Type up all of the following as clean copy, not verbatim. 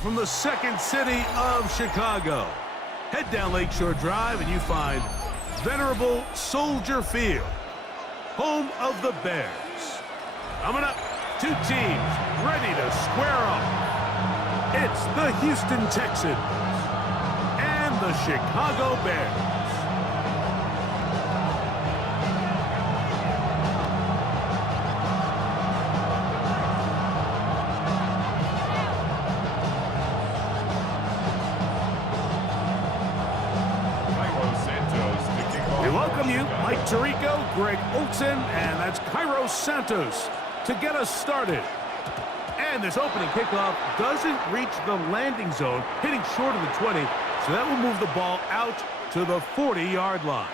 from the second city of Chicago. Head down Lakeshore Drive and you find venerable Soldier Field, home of the Bears. Coming up, two teams ready to square off. It's the Houston Texans and the Chicago Bears. We welcome you, Mike Tirico, Greg Olson, and that's Kairos Santos to get us started. And this opening kickoff doesn't reach the landing zone, hitting short of the 20, so that will move the ball out to the 40-yard line.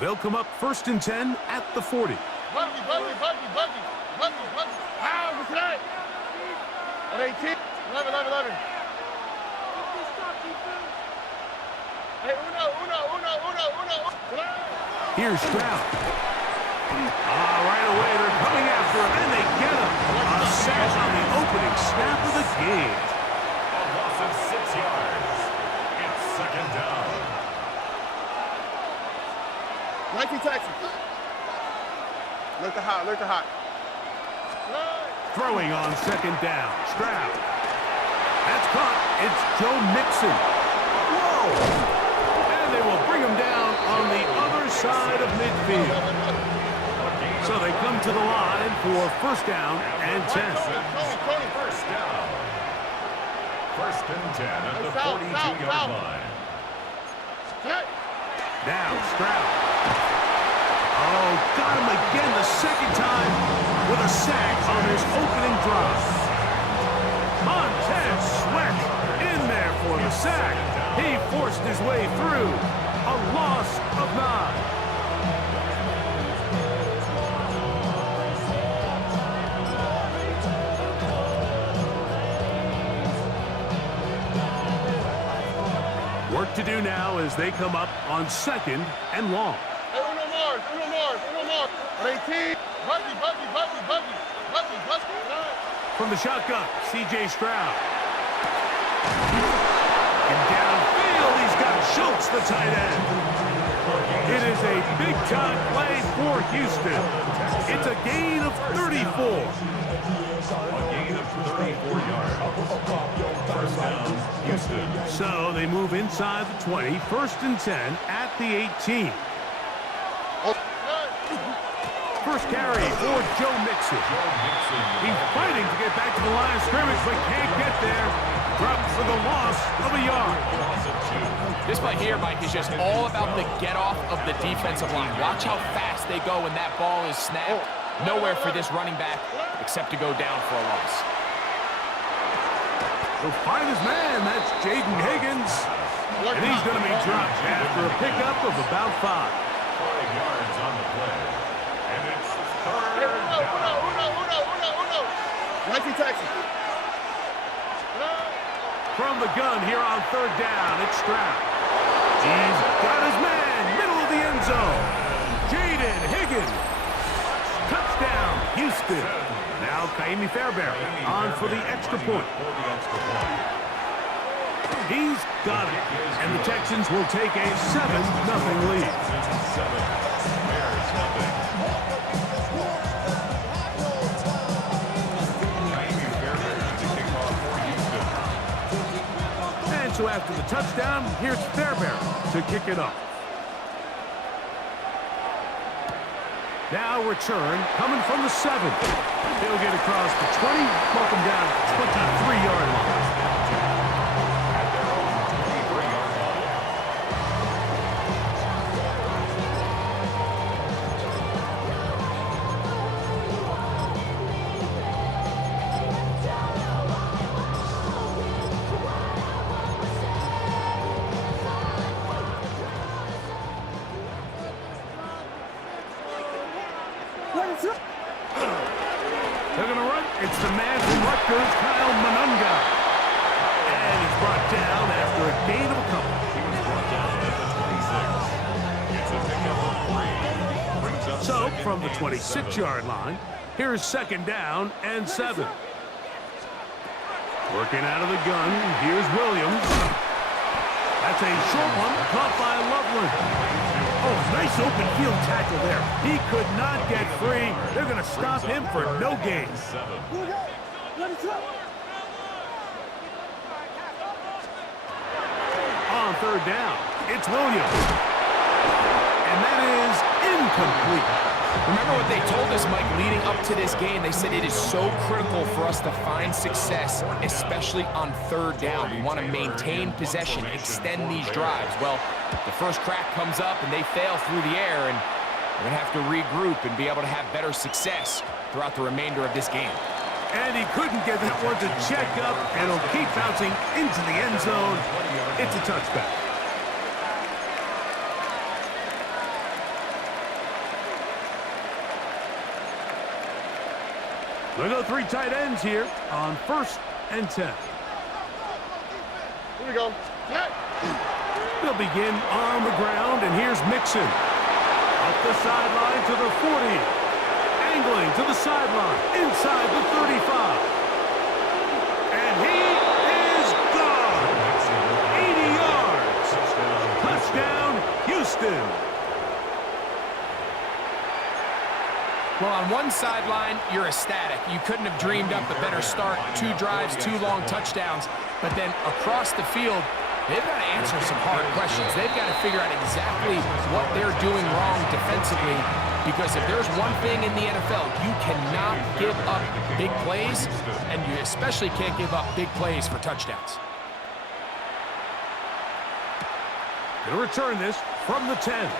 They'll come up 1st and 10 at the 40. Buggy. How was that? At 18. 11. Hey, uno. Here's Stroud. Right away, they're coming after him, and they get him. A sack on the opening snap of the game. A loss of 6 yards. It's 2nd down. 19 Texans. Look the hot. Throwing on 2nd down. Stroud. That's caught. It's Joe Mixon. Whoa! And they will bring him down on the other side of midfield. So they come to the line for 1st down and 10. First down. 1st and 10 at the 42-yard line. Now Stroud. Oh, got him again the 2nd time with a sack on his opening drive. Montez Sweat in there for the sack. He forced his way through. A loss of 9. Work to do now as they come up on 2nd and long. Hey, uno more. 18. Buggy. From the shotgun, C.J. Stroud. And downfield, he's got Schultz, the tight end. It is a big-time play for Houston. It's a gain of 34. A gain of 34 yards. 1st down, Houston. So they move inside the 20, 1st and 10 at the 18. First carry for Joe Mixon. He's fighting to get back to the line of scrimmage, but can't get there. Dropped for the loss of a yard. This play here, Mike, is just all about the get-off of the defensive line. Watch how fast they go when that ball is snapped. Nowhere for this running back except to go down for a loss. He'll find his man. That's Jaden Higgins. And he's going to be dropped after a pickup of about 5. 5 yards on the play. And it's 3rd down. 19 Texans. From the gun here on 3rd down, it's Stroud. He's got his man, middle of the end zone. Jaden Higgins. Touchdown, Houston. Now Kaimi Fairbairn on for the extra point. He's got it. And the Texans will take a 7-0 lead. 7. Bears nothing. Kaimi Fairbairn to kick off for Houston. And so after the touchdown, here's Fairbairn to kick it off. Now return coming from the 7. He'll get across the 20, welcome down to the 23-yard line. At their own 23-yard line. They're going to run. It's the man from Rutgers, Kyle Manunga. from the 26-yard line. Here's second down and 7. Working out of the gun, here's Williams. That's a short one, caught by Loveland. Oh, nice open field tackle there. He could not get free. They're going to stop him for no gain. On third down, it's Williams. And that is incomplete. Remember what they told us, Mike, leading up to this game. They said it is so critical for us to find success, especially on third down. We want to maintain possession, extend these drives. Well, the first crack comes up and they fail through the air, and we're going to have to regroup and be able to have better success throughout the remainder of this game. And he couldn't get that one to check up, and it'll keep bouncing into the end zone. It's a touchback. We'll go 3 tight ends here on 1st and 10. Here we go. They'll begin on the ground, and here's Mixon. Up the sideline to the 40. Angling to the sideline, inside the 35. And he is gone. 80 yards. Touchdown, Houston. Well, on one sideline, you're ecstatic. You couldn't have dreamed up a better start. 2 drives, 2 long touchdowns. But then across the field, they've got to answer some hard questions. They've got to figure out exactly what they're doing wrong defensively. Because if there's one thing in the NFL, you cannot give up big plays, and you especially can't give up big plays for touchdowns. Gonna return this from the 10.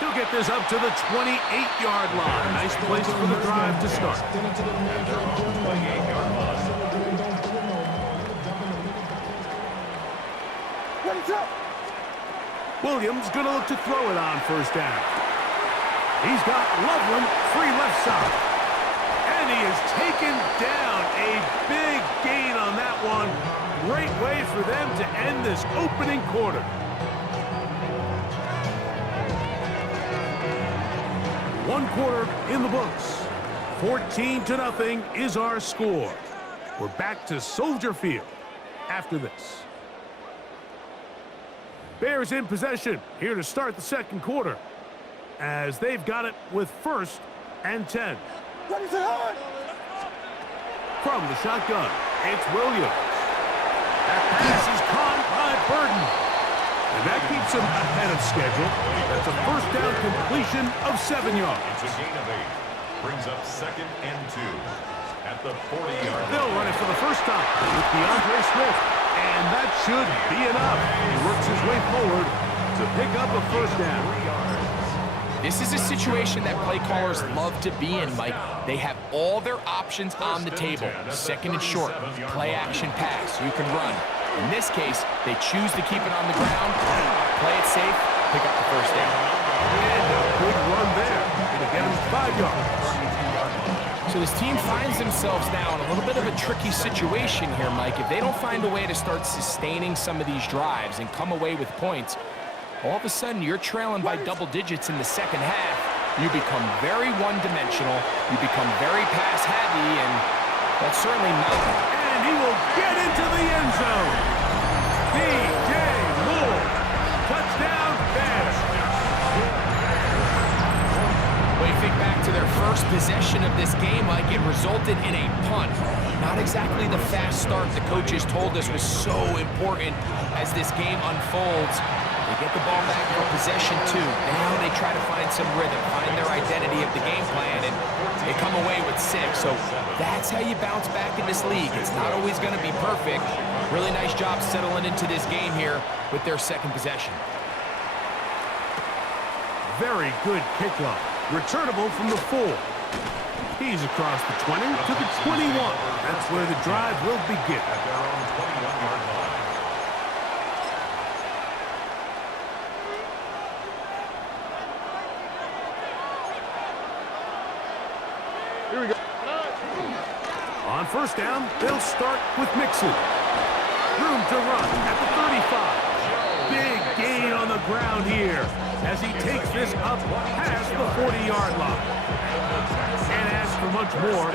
He'll get this up to the 28-yard line. Nice place for the drive to start. Williams gonna look to throw it on first down. He's got Loveland free left side. And he is taken down. A big gain on that one. Great way for them to end this opening quarter. One quarter in the books. 14-0 is our score. We're back to Soldier Field after this. Bears in possession here to start the second quarter, as they've got it with 1st and 10. From the shotgun, it's Williams. That pass is caught by Burton. And that keeps him ahead of schedule. That's a first down completion of 7 yards. It's a gain of 8. Brings up 2nd and 2 at the 40-yard line. They'll run it for the first time with DeAndre Swift. And that should be enough. He works his way forward to pick up a first down. This is a situation that play callers love to be in, Mike. They have all their options on the table. 2nd and short, play action pass, you can run. In this case, they choose to keep it on the ground, play it safe, pick up the first down. And a good run there. Gonna get him 5 yards. So this team finds themselves now in a little bit of a tricky situation here, Mike. If they don't find a way to start sustaining some of these drives and come away with points, all of a sudden you're trailing by double digits in the second half. You become very one-dimensional, you become very pass-heavy, and that's certainly not. And he will get into the end zone. DJ Moore. Touchdown, Bears. Well, you think back to their first possession of this game, Mike, it resulted in a punt. Not exactly the fast start the coaches told us was so important as this game unfolds. They get the ball back for possession 2. Now they try to find some rhythm, find their identity of the game plan, and they come away with 6. So that's how you bounce back in this league. It's not always going to be perfect. Really nice job settling into this game here with their second possession. Very good kickoff. Returnable from the 4. He's across the 20 to the 21. That's where the drive will begin. At their own 21-yard line. Here we go. On first down, they'll start with Mixon. Room to run at the 35. big gain on the ground here as he takes this up past the 40-yard line. Can't ask for much more.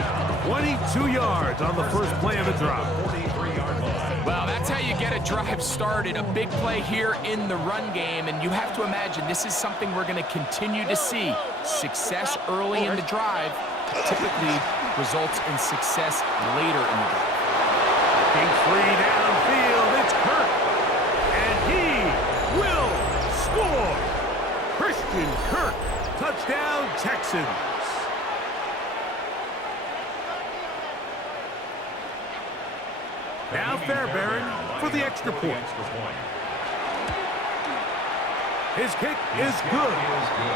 22 yards on the first play of the drive. Well, that's how you get a drive started. A big play here in the run game, and you have to imagine this is something we're going to continue to see. Success early in the drive typically results in success later in the drive. Looking free downfield, it's Kirk, and he will score. Christian Kirk, touchdown Texans. Now Fairbairn for the extra point. His kick is good,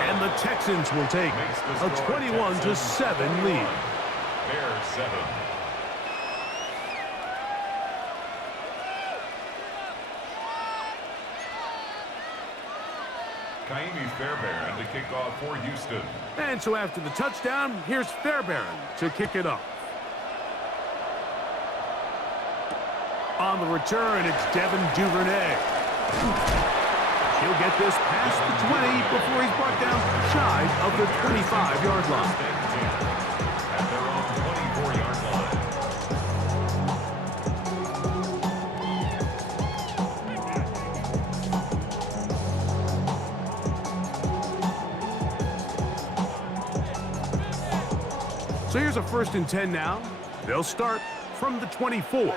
and the Texans will take a 21-7 lead. Bears 7. Kaimi Fairbairn to kick off for Houston. And so after the touchdown, here's Fairbairn to kick it off. On the return, it's Devin Duvernay. He'll get this past the 20 before he's brought down shy of the 25-yard line. At their own 24-yard line. So here's a 1st and 10 now. They'll start from the 24.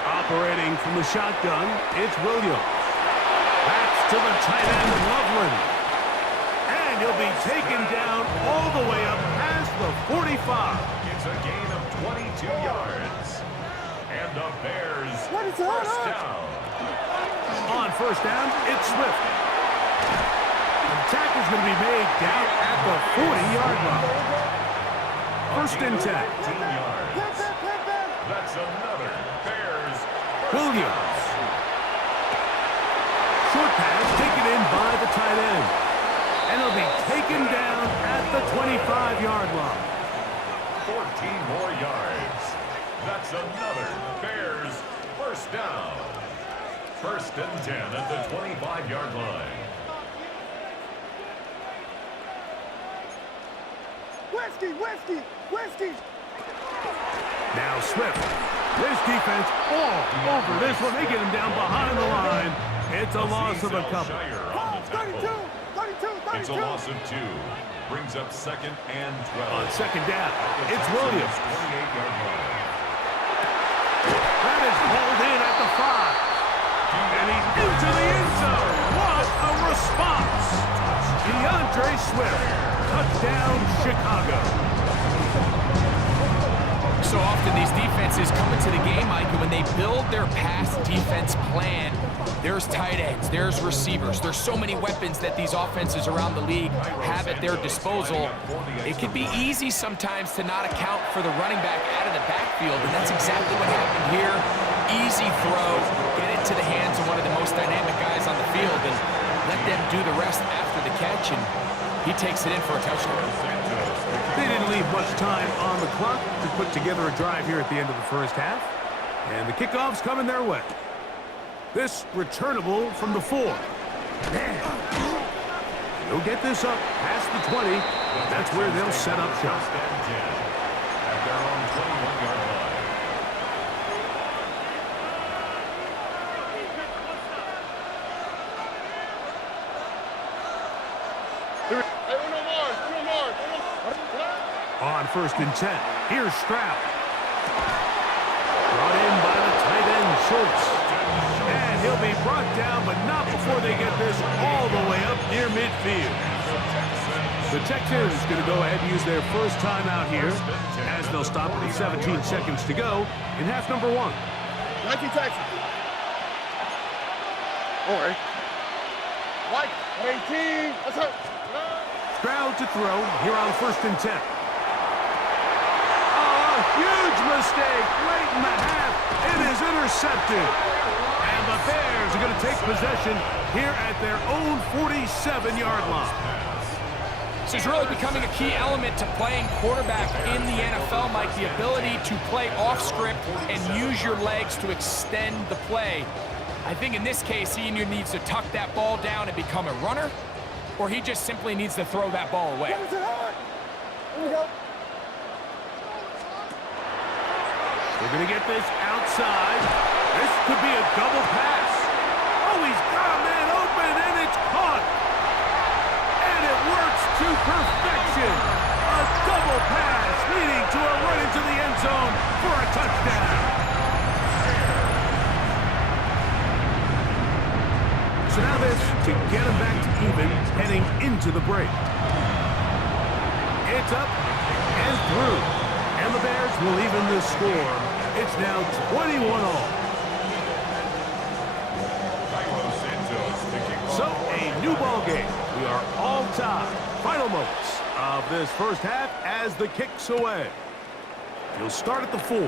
Operating from the shotgun, it's Williams. Backs to the tight end, Loveland. And he'll be taken down all the way up past the 45. It's a gain of 22 yards. And the Bears first down. On first down, it's Swift. The tackle's going to be made down at the 40-yard line. 1st and 10. 15 yards. That's another Bears. Williams. Short pass taken in by the tight end. And he'll be taken down at the 25-yard line. 14 more yards. That's another Bears first down. 1st and 10 at the 25-yard line. Whiskey. Now Swift. This defense all over this one. They get him down behind the line. It's a loss of a couple. 32. It's a loss of 2. Brings up 2nd and 12. On 2nd down, it's Williams. 28-yard line. That is pulled in at the 5. And he's into the end zone. What a response. DeAndre Swift. Touchdown, Chicago. So often these defenses come into the game, Mike, and when they build their pass defense plan, there's tight ends, there's receivers, there's so many weapons that these offenses around the league have at their disposal. It can be easy sometimes to not account for the running back out of the backfield, and that's exactly what happened here. Easy throw, get it to the hands of one of the most dynamic guys on the field, and let them do the rest after the catch, and he takes it in for a touchdown. They didn't leave much time on the clock to put together a drive here at the end of the first half. And the kickoff's coming their way. This returnable from the 4. They'll get this up past the 20. That's where they'll set up shop. At their own 21-yard line. On 1st and 10, here's Stroud. Brought in by the tight end, Schultz. And he'll be brought down, but not before they get this all the way up near midfield. The Texans going to go ahead and use their first timeout here, as they'll stop with 17 seconds to go in half number 1. 19 Texans. All right. White, 18. Let's go. Stroud to throw here on 1st and 10. Huge mistake late in the half. It is intercepted. And the Bears are going to take possession here at their own 47-yard line. This is really becoming a key element to playing quarterback in the NFL, Mike, the ability to play off script and use your legs to extend the play. I think in this case, he either needs to tuck that ball down and become a runner, or he just simply needs to throw that ball away. Here we go. We're going to get this outside. This could be a double pass. Oh, he's got a man open, and it's caught. And it works to perfection. A double pass leading to a run into the end zone for a touchdown. So now this to get him back to even heading into the break. It's up and through. And the Bears will even the score. It's now 21-all. So a new ball game. We are all tied. Final moments of this first half as the kick's away. He'll start at the 4.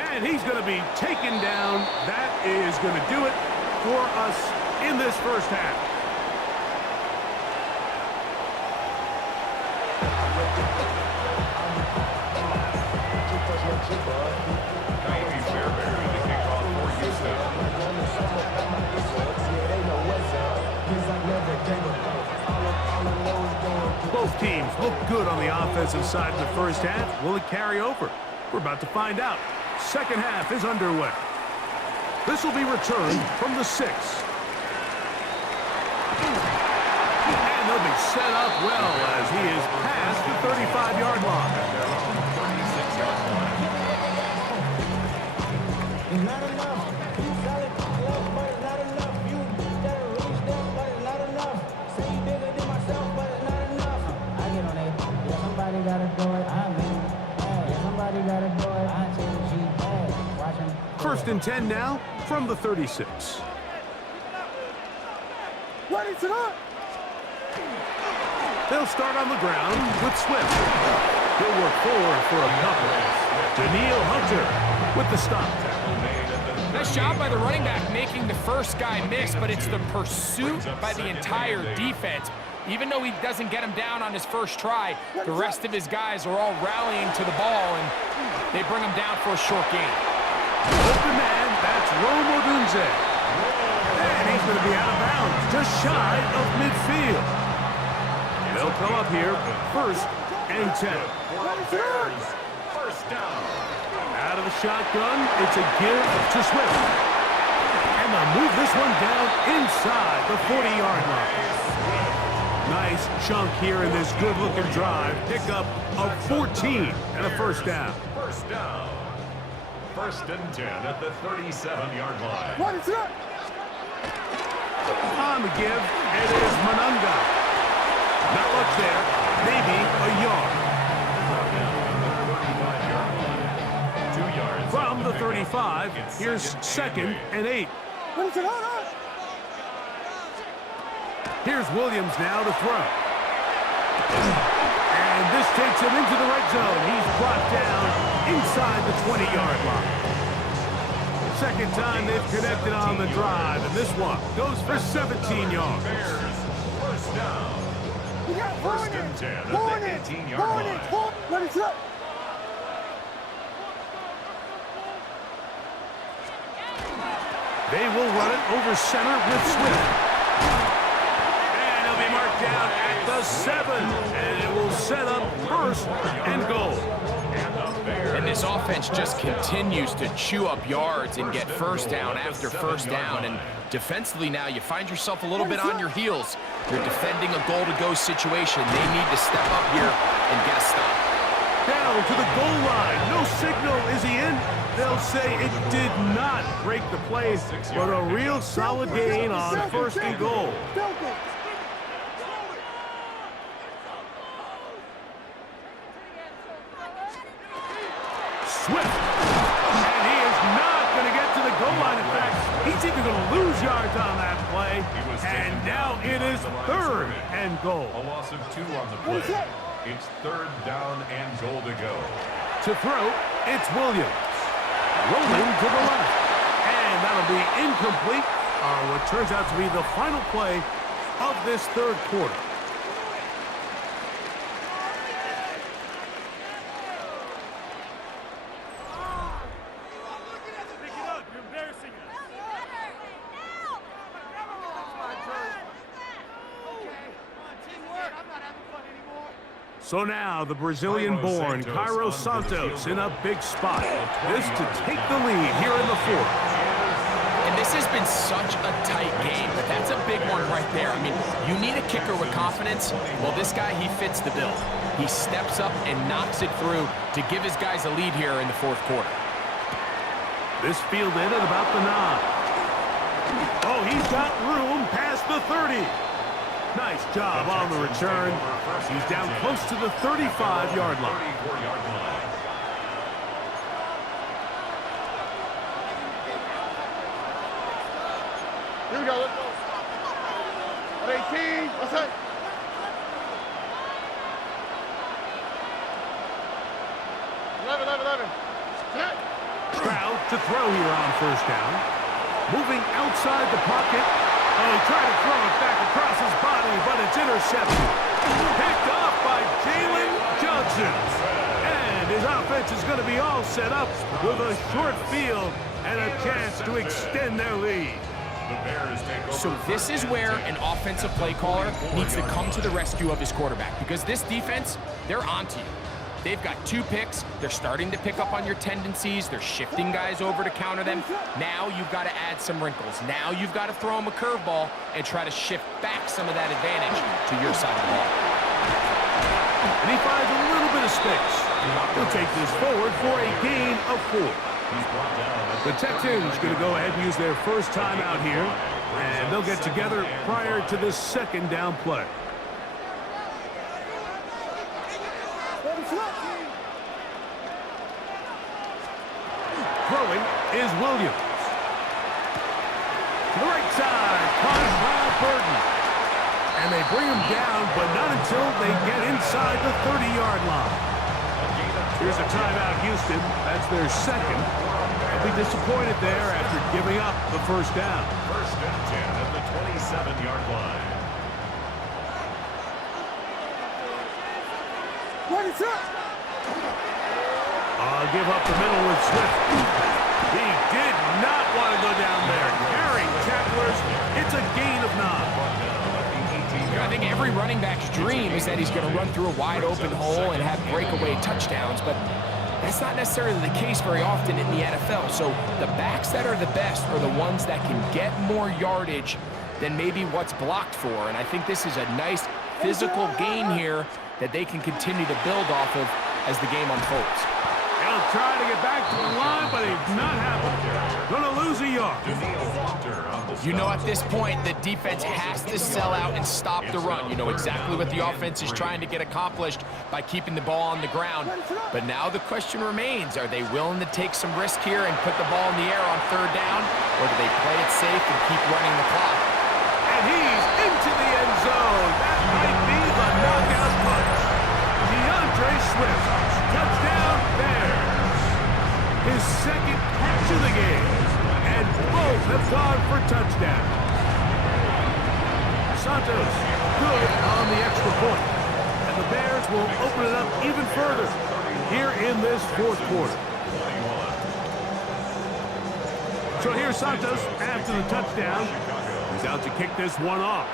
And he's going to be taken down. That is going to do it for us in this first half. Both teams look good on the offensive side in the first half. Will it carry over? We're about to find out. Second half is underway. This will be returned from the 6. And they'll be set up well as he is past the 35-yard line. It's not enough. You solid, close, but it's not enough. You gotta reach them, but it's not enough. Say you bigger than myself, but it's not enough. I get on it. Yeah, somebody gotta do it. I'm in. Yeah, somebody gotta do it. I take the G. Hey, watch him. First and 10 now from the 36. What is it up? They'll start on the ground with Swift. He'll work forward for a couple. Daniil Hunter with the stop. Nice job by the running back making the first guy miss, but it's the pursuit by the entire defense. Even though he doesn't get him down on his first try, the rest of his guys are all rallying to the ball, and they bring him down for a short gain. Open man, that's Rome Odunze. And he's going to be out of bounds, just shy of midfield. They'll come up here, first and 10. First down. Out of the shotgun, it's a give to Swift. And they'll move this one down inside the 40-yard line. Nice chunk here in this good-looking drive. Pick up of 14 and a first down. First down. First and 10 at the 37-yard line. What is it up? On the give, it is Manunga. Not much there, maybe a yard. From the 35, here's second and 8. What is it on? Here's Williams now to throw. And this takes him into the red zone. He's brought down inside the 20-yard line. Second time they've connected on the drive, and this one goes for 17 yards. First down. We got First and 10 at the 18-yard line. What is it up? They will run it over center with Swift. And he'll be marked down at the 7. And it will set up first and goal. And this offense just continues to chew up yards and get first down after first down. And defensively now, you find yourself a little bit on your heels. You're defending a goal-to-go situation. They need to step up here and get a stop. Down to the goal line. No signal. Is he in? They'll say it did not break the play, but a real solid gain on first and goal. Swift. And he is not going to get to the goal line. In fact, he's even going to lose yards on that play. And now it is third and goal. A loss of 2 on the play. It's third down and goal to go. To throw, it's Williams. Rolling to the left. And that'll be incomplete on what turns out to be the final play of this third quarter. So now the Brazilian-born Cairo Santos in a big spot. This to take the lead here in the fourth. And this has been such a tight game, but that's a big one right there. I mean, you need a kicker with confidence. Well, this guy, he fits the bill. He steps up and knocks it through to give his guys a lead here in the fourth quarter. This fielded at about the 9. Oh, he's got room past the 30. Nice job on the return. He's down close to the 35-yard line. Here we go, let's go. At 18, what's that? Eleven. Stroud to throw here on first down. Moving outside the pocket. Oh, he tried to throw it back across his body, but it's intercepted. Picked off by Jalen Johnson. And his offense is going to be all set up with a short field and a chance to extend their lead. So this is where an offensive play caller needs to come to the rescue of his quarterback, because this defense, they're onto you. They've got 2 picks. They're starting to pick up on your tendencies. They're shifting guys over to counter them. Now you've got to add some wrinkles. Now you've got to throw them a curveball and try to shift back some of that advantage to your side of the ball. And he finds a little bit of space. He'll take this forward for a gain of 4. The Texans going to go ahead and use their first time out here, and they'll get together prior to this second down play. Throwing is Williams. To the right side, caught by Burton. And they bring him down, but not until they get inside the 30-yard line. Here's a timeout, Houston. That's their second. They'll be disappointed there after giving up the first down. First and 10 at the 27-yard line. What is up? I'll give up the middle with Swift. He did not want to go down there. Carrying tacklers, it's a gain of 9. I think every running back's dream is that he's going to run through a wide open hole and have breakaway touchdowns, but that's not necessarily the case very often in the NFL. So the backs that are the best are the ones that can get more yardage than maybe what's blocked for. And I think this is a nice physical game here that they can continue to build off of as the game unfolds. He'll try to get back to the line, but it's not happening. Gonna lose a yard. You know, at this point, the defense has to sell out and stop the run. You know exactly what the offense is trying to get accomplished by keeping the ball on the ground. But now the question remains, are they willing to take some risk here and put the ball in the air on third down, or do they play it safe and keep running the clock? And he's into the end zone. That might be the knockout punch. DeAndre Swift, touchdown Bears. His second catch of the game, and both have gone for touchdown. Santos good on the extra point, and the Bears will open it up even further here in this fourth quarter. So here's Santos after the touchdown. He's out to kick this one off.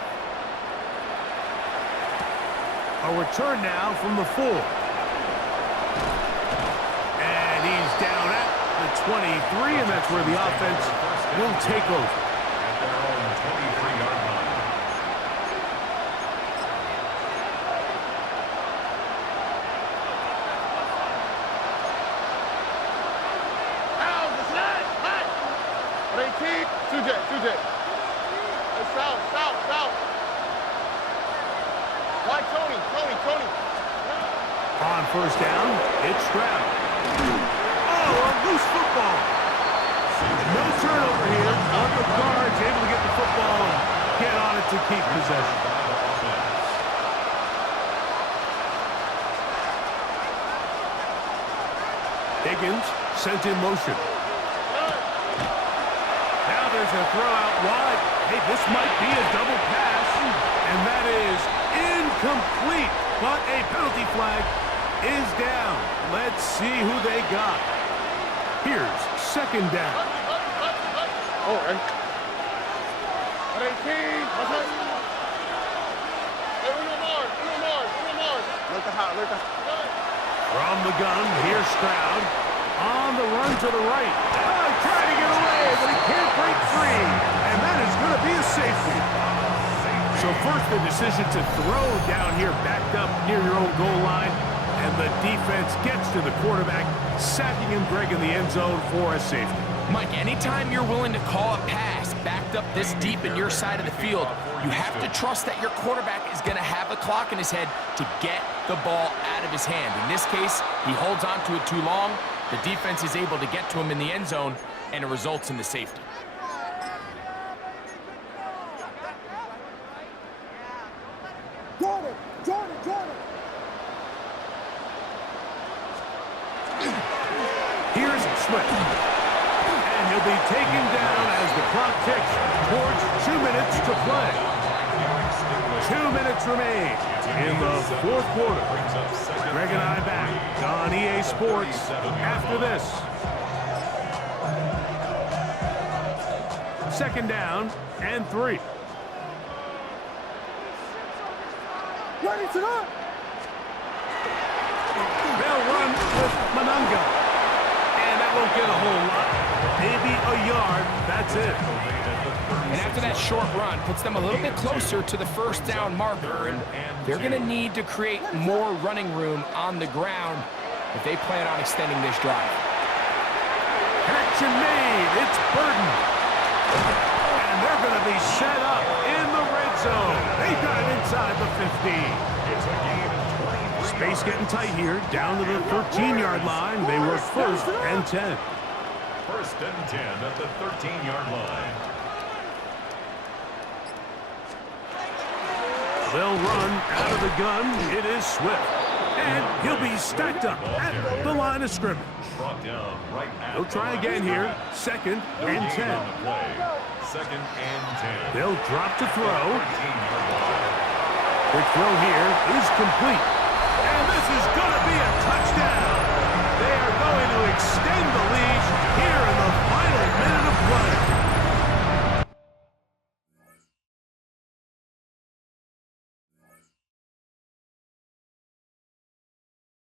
A return now from the 4. And he's down at the 23, and that's where the offense will take over. At their own 23-yard line. Out, the snap, hot. 18, 2J. Hey, south. Why Tony? On first down, it's Stroud. Oh, a loose football. No turnover here. On the guards, able to get the football and get on it to keep possession. Higgins sent in motion. Now there's a throw out wide. Hey, this might be a double pass, and that is incomplete. But a penalty flag is down. Let's see who they got. Here's second down. Oh, right. At 18, what's that? Hey, Uno Mars. From the gun, here's Stroud. On the run to the right. Oh, trying to get away, but he can't break free. And that is going to be a safety. So first the decision to throw down here, backed up near your own goal line. And the defense gets to the quarterback, sacking him, Greg, in the end zone for a safety. Mike, anytime you're willing to call a pass backed up this deep in your side of the field, you have to trust that your quarterback is going to have a clock in his head to get the ball out of his hand. In this case, he holds on to it too long. The defense is able to get to him in the end zone, and it results in the safety. Jordan! Here's Swift. And he'll be taken down as the clock ticks towards 2 minutes to play. 2 minutes remain in the fourth quarter. Greg and I back on EA Sports after this. Second down and 3. Ready to go! They'll run with Monunga. And that won't get a whole lot. Maybe a yard. That's it. And after that short run, puts them a little bit closer to the first down marker. And they're going to need to create more running room on the ground if they plan on extending this drive. Action made. It's Burton. And they're going to be set up in the red zone. They've got it inside the 15. Space getting tight here. Down to the 13-yard line. They were first and 10. First and 10 at the 13-yard line. They'll run out of the gun. It is Swift. And he'll be stacked up at the line of scrimmage. Brought down right at They'll try again here. Second and 10. Second and 10. They'll drop to throw. 13-yard line. The throw here is complete. And this is going to be a